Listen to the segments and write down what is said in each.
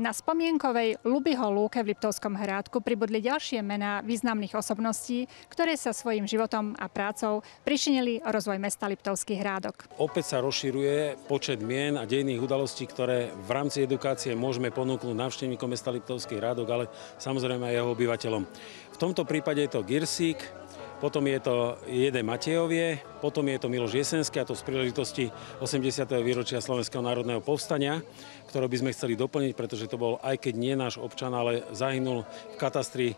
Na spomienkovej Ľubyho lúke v Liptovskom Hrádku pribudli ďalšie mená významných osobností, ktoré sa svojím životom a prácou pričinili o rozvoj mesta Liptovský Hrádok. Opäť sa rozširuje počet mien a dejinných udalostí, ktoré v rámci edukácie môžeme ponúknuť návštevníkom mesta Liptovský Hrádok, ale samozrejme aj jeho obyvateľom. V tomto prípade je to Girsík, potom je to Jede Matejovie, potom je to Miloš Jesenský, a to z príležitosti 80. výročia Slovenského národného povstania, ktoré by sme chceli doplniť, pretože to bol, aj keď nie náš občan, ale zahynul v katastri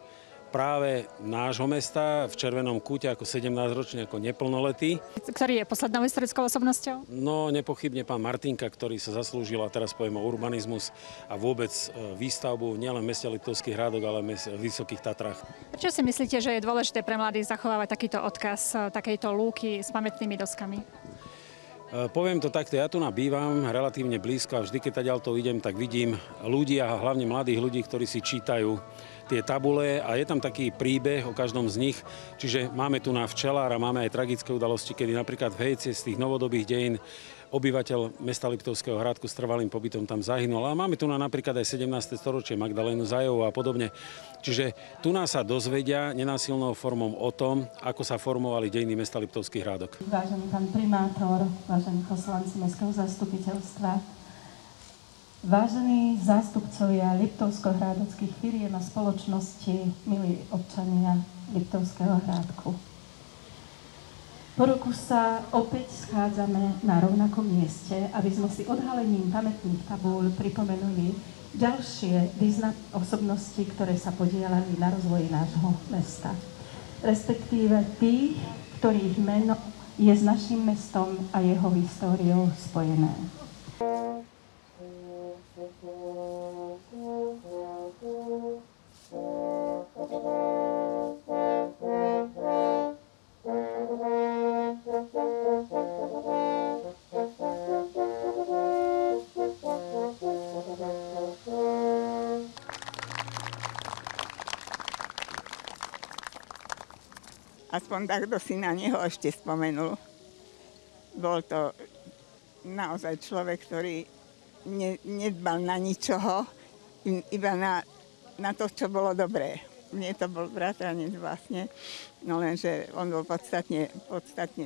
práve nášho mesta v Červenom kúte ako 17-ročný, ako neplnoletý. Ktorý je poslednou historickou osobnosťou? No, nepochybne pán Martinka, ktorý sa zaslúžil, a teraz poviem o urbanizmus a vôbec výstavbu nielen v meste Liptovský Hrádok, ale v Vysokých Tatrách. Čo si myslíte, že je dôležité pre mladých zachovávať takýto odkaz, takejto lúky s pamätnými doskami? Poviem to takto, ja tu bývam relatívne blízko a vždy, keď taďalto idem, tak vidím ľudí a hlavne mladých ľudí, ktorí si čítajú tie tabule a je tam taký príbeh o každom z nich. Čiže máme tu na včelára, máme aj tragické udalosti, kedy napríklad v Hejce z tých novodobých dejín obyvateľ mesta Liptovského Hrádku s trvalým pobytom tam zahynul. A máme tu napríklad aj 17. storočie Magdalénu Zajovú a podobne. Čiže tu nás sa dozvedia nenásilnou formou o tom, ako sa formovali dejiny mesta Liptovský Hrádok. Vážený pán primátor, vážení poslanci mestského zastupiteľstva, vážení zástupcovia liptovsko-hrádockých firiem a spoločnosti, milí občania Liptovského Hrádku. Po roku sa opäť schádzame na rovnakom mieste, aby sme si odhalením pamätných tabúľ pripomenuli ďalšie významné osobnosti, ktoré sa podielali na rozvoji nášho mesta. Respektíve tých, ktorých meno je s našim mestom a jeho históriou spojené. Aspoň takto si na neho ešte spomenul. Bol to naozaj človek, ktorý nedbal na ničoho, iba na to, čo bolo dobré. Mne to bol bratranec vlastne, no lenže on bol podstatne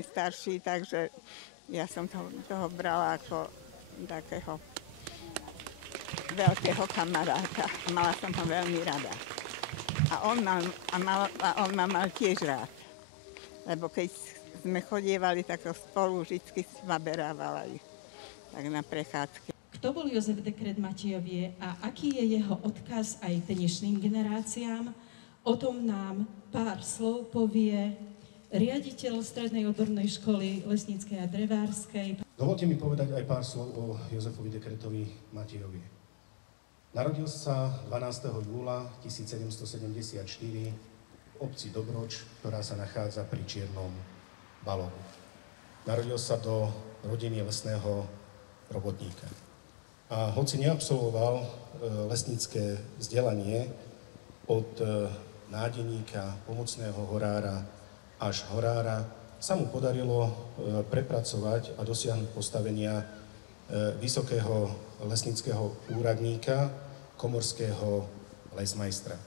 starší, takže ja som toho brala ako takého veľkého kamaráta. Mala som ho veľmi rada. A on ma mal tiež rád. Lebo keď sme chodievali, tak spolu vždy ma berával aj tak na prechádzke. Kto bol Jozef Dekret Matejovie a aký je jeho odkaz aj dnešným generáciám? O tom nám pár slov povie riaditeľ Strednej odbornej školy lesníckej a drevárskej. Dovolte mi povedať aj pár slov o Jozefovi Dekretovi Matejovi. Narodil sa 12. júla 1774 v obci Dobroč, ktorá sa nachádza pri Čiernom Balogu. Narodil sa do rodiny lesného robotníka. A hoci neabsolvoval lesnícke vzdelanie od nádeníka, pomocného horára až horára, sa mu podarilo prepracovať a dosiahnuť postavenia vysokého lesníckeho úradníka, komorského lesmajstra.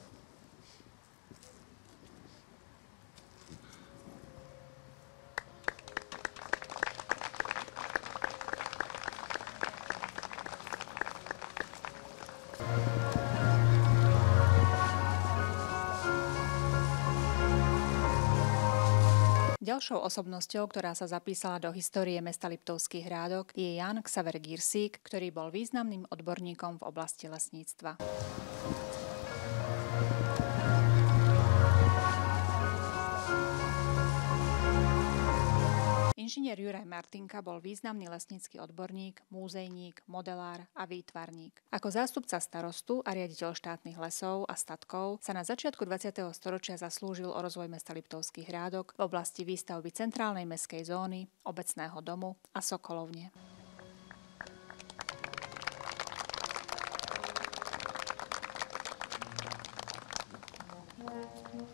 Ďalšou osobnosťou, ktorá sa zapísala do histórie mesta Liptovský Hrádok, je Jan Ksaver Girsík, ktorý bol významným odborníkom v oblasti lesníctva. Inžinier Juraj Martinka bol významný lesnícky odborník, múzejník, modelár a výtvarník. Ako zástupca starostu a riaditeľ štátnych lesov a statkov sa na začiatku 20. storočia zaslúžil o rozvoj mesta Liptovský Hrádok v oblasti výstavby centrálnej mestskej zóny, obecného domu a sokolovne.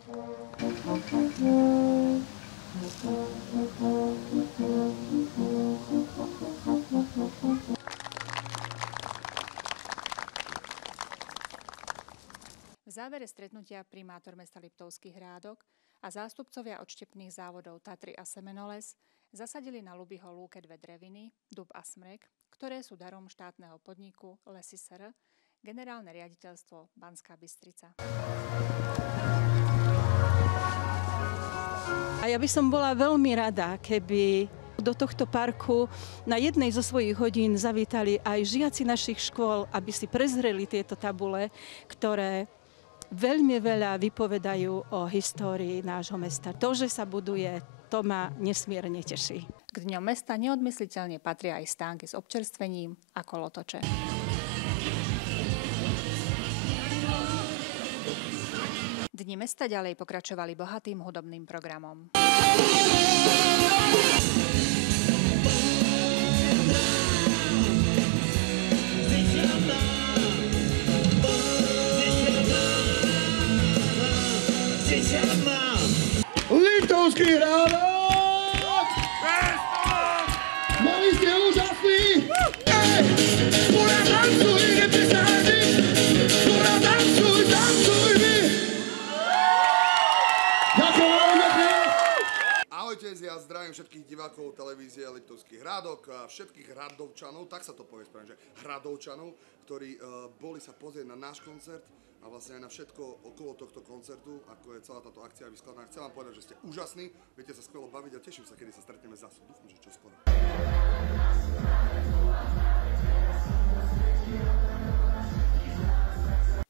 V závere stretnutia primátor mesta Liptovský Hrádok a zástupcovia odštepných závodov Tatry a Semenoles zasadili na Lubyho lúke 2 dreviny, dub a smrek, ktoré sú darom štátneho podniku Lesy SR, Generálne riaditeľstvo Banská Bystrica. A ja by som bola veľmi rada, keby do tohto parku na jednej zo svojich hodín zavítali aj žiaci našich škôl, aby si prezreli tieto tabule, ktoré veľmi veľa vypovedajú o histórii nášho mesta. To, že sa buduje, to ma nesmierne teší. K dňom mesta neodmysliteľne patria aj stánky s občerstvením a kolotoče. Dni mesta ďalej pokračovali bohatým hudobným programom. Liptovský Hrádok! Mali ste úžasný! Pura tancuj, nepresáhni! Pura tancuj, tancuj mi! Ďakujem veľmi pekne! Ahojte, ja zdravím všetkých divákov televízie Liptovský Hrádok a všetkých hradovčanov, tak sa to povie správne, že hradovčanov, ktorí boli sa pozrieť na náš koncert a vlastne aj na všetko okolo tohto koncertu, ako je celá táto akcia vyskladaná. Chcem vám povedať, že ste úžasní, viete sa skvelo baviť a teším sa, kedy sa stretneme zase. Dúfam, že čoskoro.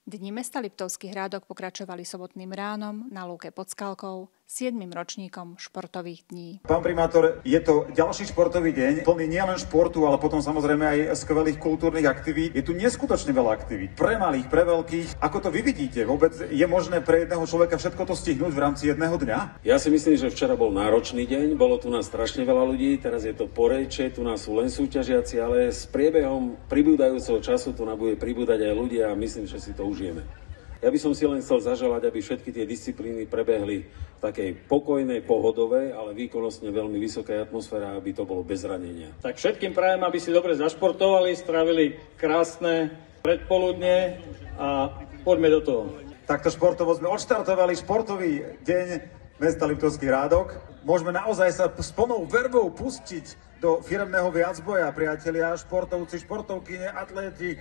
Dni mesta Liptovský Hrádok pokračovali sobotným ránom na lúke pod Skalkou, 7. ročníkom športových dní. Pán primátor, je to ďalší športový deň, plný nielen športu, ale potom samozrejme aj skvelých kultúrnych aktivít. Je tu neskutočne veľa aktivít, pre malých, pre veľkých. Ako to vy vidíte? Vôbec je možné pre jedného človeka všetko to stihnúť v rámci jedného dňa? Ja si myslím, že včera bol náročný deň, bolo tu nás strašne veľa ľudí, teraz je to porejče, tu nás sú len súťažiaci, ale s priebehom pribúdajúceho času tu bude pribúdať aj ľudia a myslím, že si to užijeme. Ja by som si len chcel zaželať, aby všetky tie disciplíny prebehli v takej pokojnej, pohodovej, ale výkonnostne veľmi vysokej atmosfére, aby to bolo bez ranenia. Tak všetkým prajem, aby si dobre zašportovali, strávili krásne predpoludne a poďme do toho. Takto športovo sme odštartovali športový deň mesta Liptovský Hrádok. Môžeme naozaj sa s plnou vervou pustiť do firemného viacboja, priatelia, športovci, športovkyne, atlétky,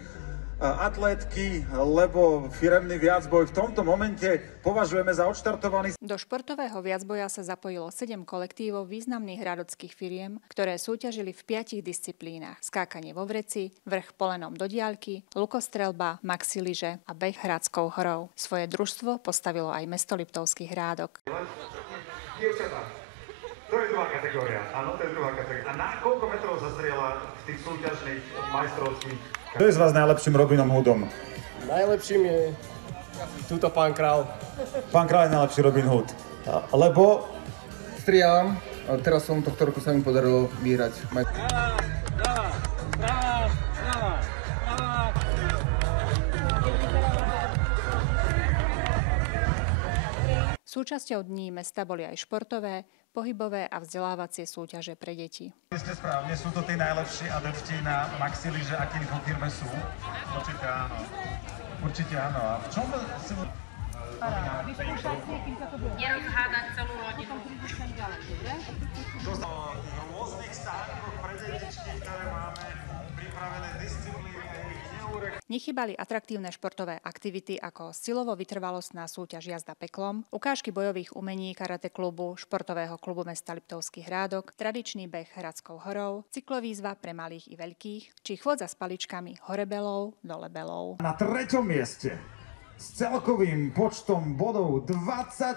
lebo firemný viacboj v tomto momente považujeme za odštartovaný. Do športového viacboja sa zapojilo 7 kolektívov významných hradockých firiem, ktoré súťažili v 5 disciplínach: skákanie vo vreci, vrch polenom do diaľky, lukostrelba, maxiliže a beh Hradskou horou. Svoje družstvo postavilo aj mesto Liptovský Hrádok. Dievčatá, to je druhá kategória. Áno, to je druhá kategória. A na koľko metrov sa strieľa v tých súťažných majstrovských? Kto je z vás najlepším Robinom Hoodom? Najlepším je túto pán Král. Pán Král je najlepší Robin Hood. Lebo Strieľam, a teraz som tohto roku sa mi podarilo vyhrať. Súčasťou dní mesta boli aj športové, pohybové a vzdelávacie súťaže pre deti. Ste správne, sú to tí najlepší adepti na maxiliže, akí vo firme sú? Určite áno. Určite áno. A v čom si... Nerozhádať celú rodinu. To z rôznych stánkoch pre detičky, ktoré máme pripravené disciplíny. Nechybali atraktívne športové aktivity ako silovo-vytrvalostná súťaž jazda peklom, ukážky bojových umení karate klubu športového klubu mesta Liptovský Hrádok, tradičný beh Hradskou horou, cyklovýzva pre malých i veľkých, či chôdza s paličkami hore belou, dole belou. Na 3. mieste s celkovým počtom bodov 24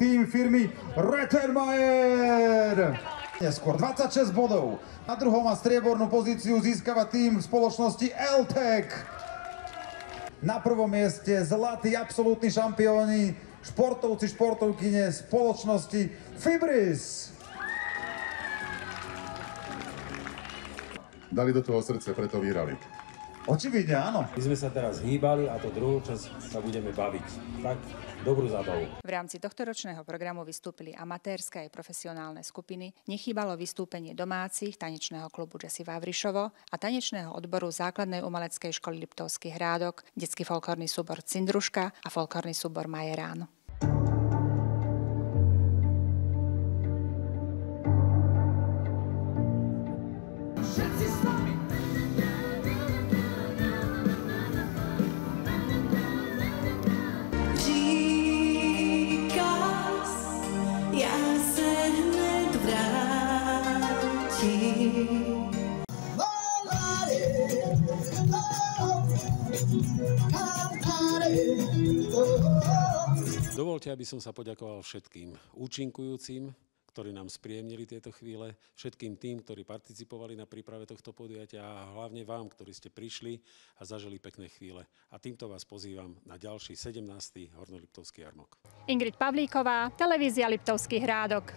tým firmy Rettermeier. Neskôr 26 bodov. Na druhom a striebornú pozíciu získava tým v spoločnosti LTEC. Na prvom mieste zlatí absolútni šampióni, športovci, športovkyne spoločnosti Fibris. Dali do toho srdce, preto vyhrali. Očividne, áno. My sme sa teraz hýbali a to druhú časť sa budeme baviť. Tak dobrú zábavu. V rámci tohtoročného programu vystúpili amatérske aj profesionálne skupiny, nechýbalo vystúpenie domácich tanečného klubu Jessy Vavrišovo a tanečného odboru základnej umeleckej školy Liptovský Hrádok, detský folklórny súbor Cindruška a folklórny súbor Majerán. Dovoľte, aby som sa poďakoval všetkým účinkujúcim, ktorí nám spríjemnili tieto chvíle, všetkým tým, ktorí participovali na príprave tohto podujatia a hlavne vám, ktorí ste prišli a zažili pekné chvíle. A týmto vás pozývam na ďalší 17. Hornoliptovský jarmok. Ingrid Pavlíková, televízia Liptovský Hrádok.